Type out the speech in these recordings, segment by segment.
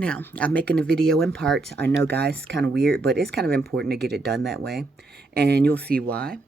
Now, I'm making a video in parts. I know, guys, kind of weird, but it's kind of important to get it done that way. And you'll see why.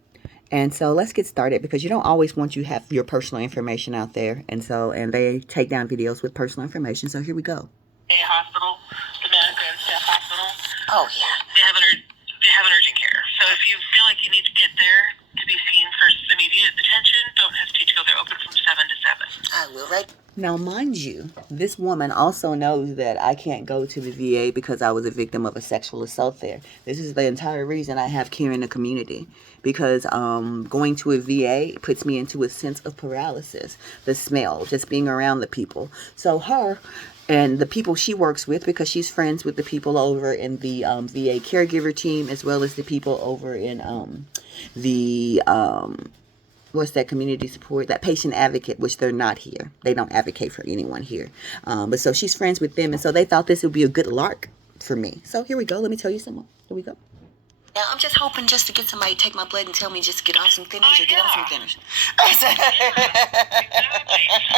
And so let's get started, because you don't always want you have your personal information out there. And they take down videos with personal information. So here we go. Hospital, the medical and staff hospital. Oh, yeah. They have an urgent care. So if you feel like you need to get there to be seen for immediate attention, don't hesitate to go there. Open from 7 to 7. I will, right? Now, mind you, this woman also knows that I can't go to the VA because I was a victim of a sexual assault there. This is the entire reason I have care in the community, because going to a VA puts me into a sense of paralysis, the smell, just being around the people. So her and the people she works with, because she's friends with the people over in the VA caregiver team, as well as the people over in what's that community support, that patient advocate, which they're not here. They don't advocate for anyone here. But so she's friends with them, and so they thought this would be a good lark for me. So here we go. Let me tell you some more. Here we go. Now, I'm just hoping just to get somebody to take my blood and tell me just to get off some thinners or get off some thinners. Exactly.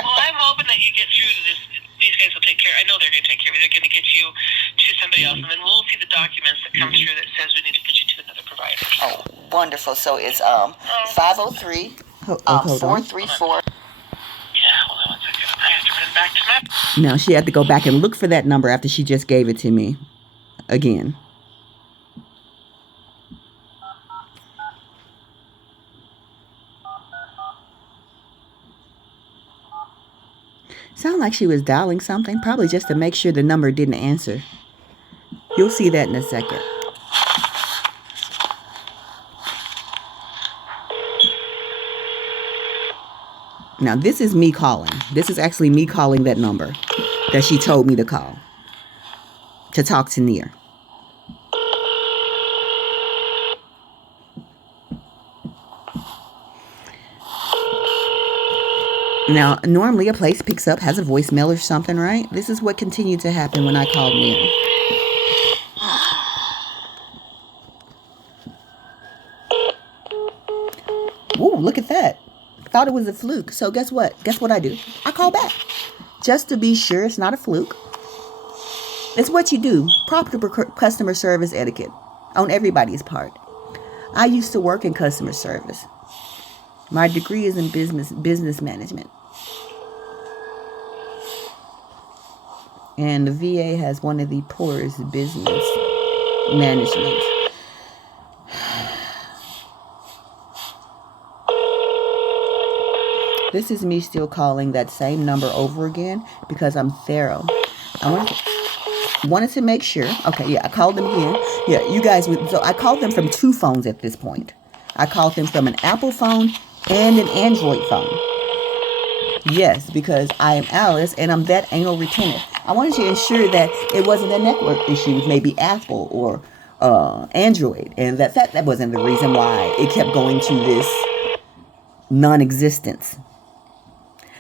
Well, I'm hoping that you get through this. These guys will take care. I know they're going to take care of you. They're going to get you to somebody else, and then we'll see the documents that come through that says we need to put you to another provider. Oh, wonderful. So it's 503 434. Yeah, hold on 1 second. I have to run back to my... Now, she had to go back and look for that number after she just gave it to me again. Sound like she was dialing something, probably just to make sure the number didn't answer. You'll see that in a second. Now, this is me calling. This is actually me calling that number that she told me to call to talk to Nia. Now, normally a place picks up, has a voicemail or something, right? This is what continued to happen when I called Nia. Ooh, look at that. Thought it was a fluke. So guess what? Guess what I do? I call back. Just to be sure it's not a fluke. It's what you do. Proper customer service etiquette on everybody's part. I used to work in customer service. My degree is in business management. And the VA has one of the poorest business management. This is me still calling that same number over again because I'm thorough. I wanted to make sure. Okay, yeah, I called them again. Yeah, you guys, so I called them from 2 phones at this point. I called them from an Apple phone and an Android phone. Yes, because I am Alice and I'm that anal retentive. I wanted to ensure that it wasn't a network issue with maybe Apple or Android, and that wasn't the reason why it kept going to this non-existence.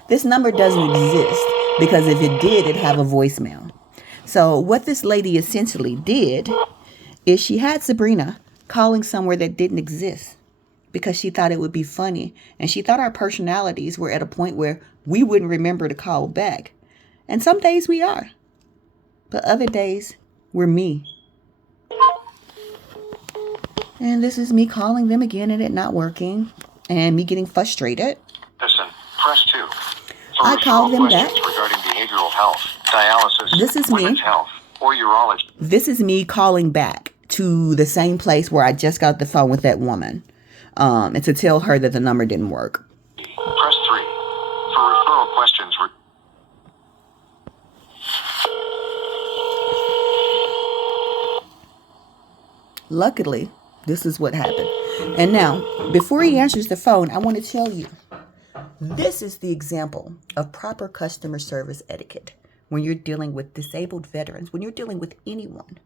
This number doesn't exist because if it did, it'd have a voicemail. So what this lady essentially did is she had Sabrina calling somewhere that didn't exist because she thought it would be funny, and she thought our personalities were at a point where we wouldn't remember to call back. And some days we are, but other days we're me. And this is me calling them again and it not working, and me getting frustrated. Listen, press 2. I called them back. Regarding behavioral health, dialysis, this is women's me. Health, or urology. This is me calling back to the same place where I just got the phone with that woman, and to tell her that the number didn't work. Press 3 for referral questions. Luckily, this is what happened. And now, before he answers the phone, I want to tell you, this is the example of proper customer service etiquette when you're dealing with disabled veterans, when you're dealing with anyone.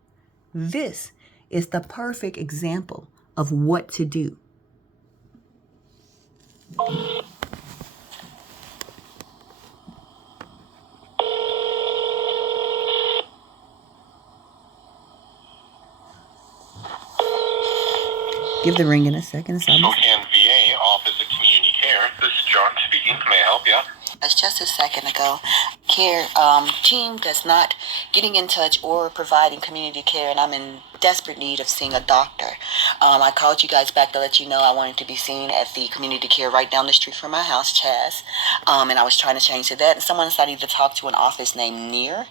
This is the perfect example of what to do. Give the ring in a second, Simon. Spokane VA Office of Community Care. This is John speaking. May I help you? Just a second ago, care team that's not getting in touch or providing community care, and I'm in desperate need of seeing a doctor. I called you guys back to let you know I wanted to be seen at the community care right down the street from my house, Chaz. And I was trying to change to that, and someone said I need to talk to an office named Near.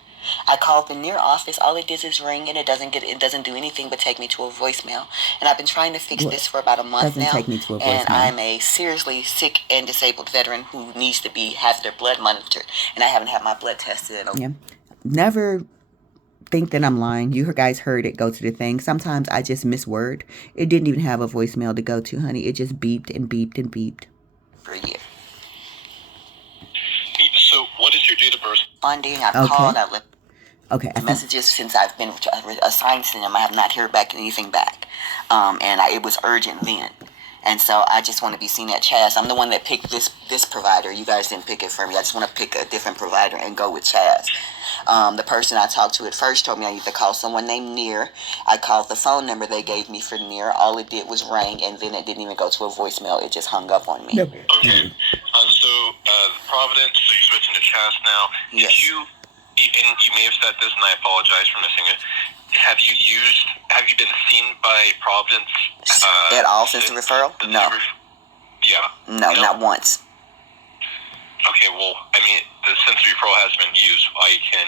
I called the Near office. All it does is ring, and it doesn't do anything but take me to a voicemail. And I've been trying to fix this for about a month now. Take me to a voicemail. And I'm a seriously sick and disabled veteran who needs to have their blood monitored, and I haven't had my blood tested. Yeah, never think that I'm lying. You guys heard it go to the thing. Sometimes I just misword. It didn't even have a voicemail to go to, honey. It just beeped and beeped and beeped for a year. So, what is your date of birth? Funding. I've called. I've left messages since I've been assigned to them. I have not heard anything back. It was urgent then. And so I just want to be seen at Chaz. I'm the one that picked this provider. You guys didn't pick it for me. I just want to pick a different provider and go with Chaz. The person I talked to at first told me I need to call someone named Near. I called the phone number they gave me for Near. All it did was ring, and then it didn't even go to a voicemail. It just hung up on me. Yep. Okay. Providence, so you're switching to Chaz now. Yes. And you may have said this, and I apologize for missing it. Have you been seen by Providence at all since the referral? No. No, not once. Okay, well, I mean, since the referral has been used, I can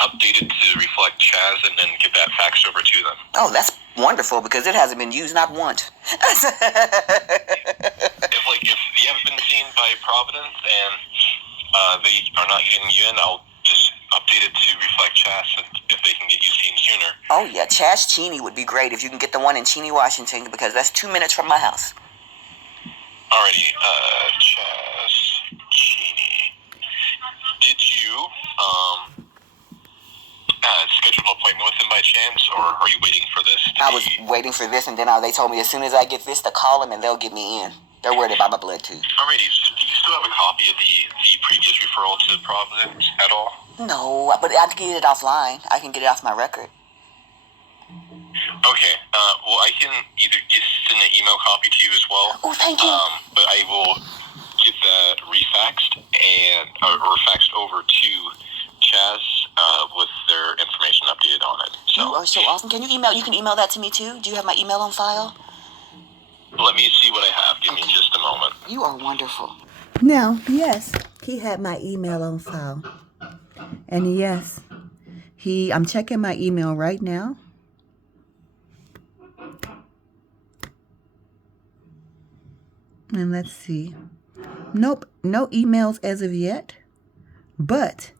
update it to reflect Chaz and then get that faxed over to them. Oh, that's wonderful, because it hasn't been used not once. If you haven't been seen by Providence and they are not getting you in, I'll just update it to reflect Chaz if they can get you seen sooner. Oh, yeah. Chaz Cheney would be great if you can get the one in Cheney, Washington, because that's 2 minutes from my house. Alrighty, Chaz Cheney. Did you schedule an appointment with him by chance, or are you waiting for this? I was waiting for this, and then they told me as soon as I get this to call him, and they'll get me in. They're worried about my blood, too. Alrighty, so do you still have a copy of the previous referral to Providence at all? No, but I can get it offline. I can get it off my record. Okay, well, I can either send an email copy to you as well. Oh, thank you. But I will get that refaxed or faxed over to Chaz with their information updated on it. So, you are so awesome. Can you email? You can email that to me too. Do you have my email on file? Let me see what I have. Give me just a moment. You are wonderful. Now, yes, he had my email on file, and yes, I'm checking my email right now. And let's see. Nope, no emails as of yet. But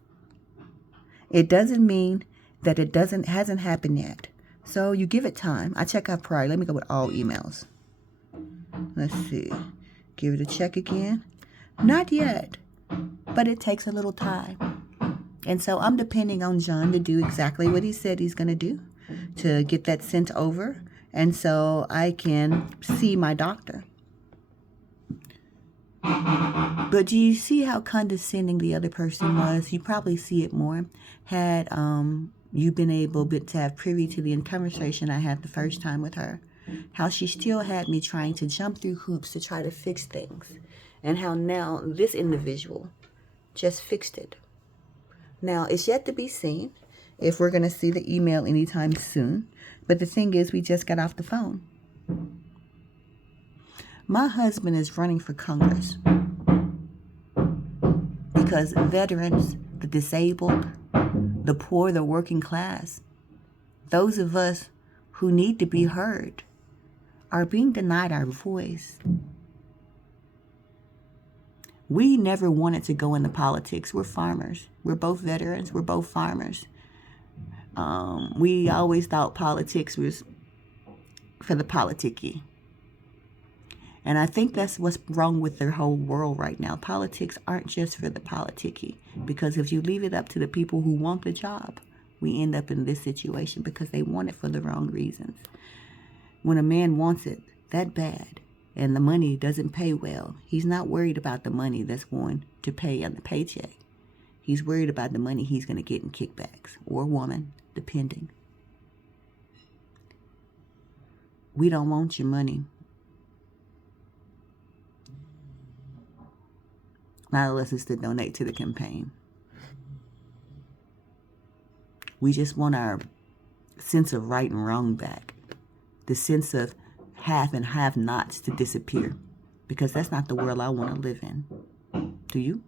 it doesn't mean that it hasn't happened yet. So you give it time. I check out prior. Let me go with all emails. Let's see. Give it a check again. Not yet. But it takes a little time. And so I'm depending on John to do exactly what he said he's going to do, to get that sent over. And so I can see my doctor. But do you see how condescending the other person was? You probably see it more. Had you been able to have privy to the conversation I had the first time with her, how she still had me trying to jump through hoops to try to fix things, and how now this individual just fixed it. Now, it's yet to be seen if we're going to see the email anytime soon, but the thing is, we just got off the phone. My husband is running for Congress because veterans, the disabled, the poor, the working class, those of us who need to be heard, are being denied our voice. We never wanted to go into politics. We're farmers. We're both veterans. We're both farmers. We always thought politics was for the politicky. And I think that's what's wrong with the whole world right now. Politics aren't just for the politicky. Because if you leave it up to the people who want the job, we end up in this situation because they want it for the wrong reasons. When a man wants it that bad and the money doesn't pay well, he's not worried about the money that's going to pay on the paycheck. He's worried about the money he's going to get in kickbacks, or a woman, depending. We don't want your money. Not unless it's to donate to the campaign. We just want our sense of right and wrong back. The sense of have and have nots to disappear. Because that's not the world I want to live in. Do you?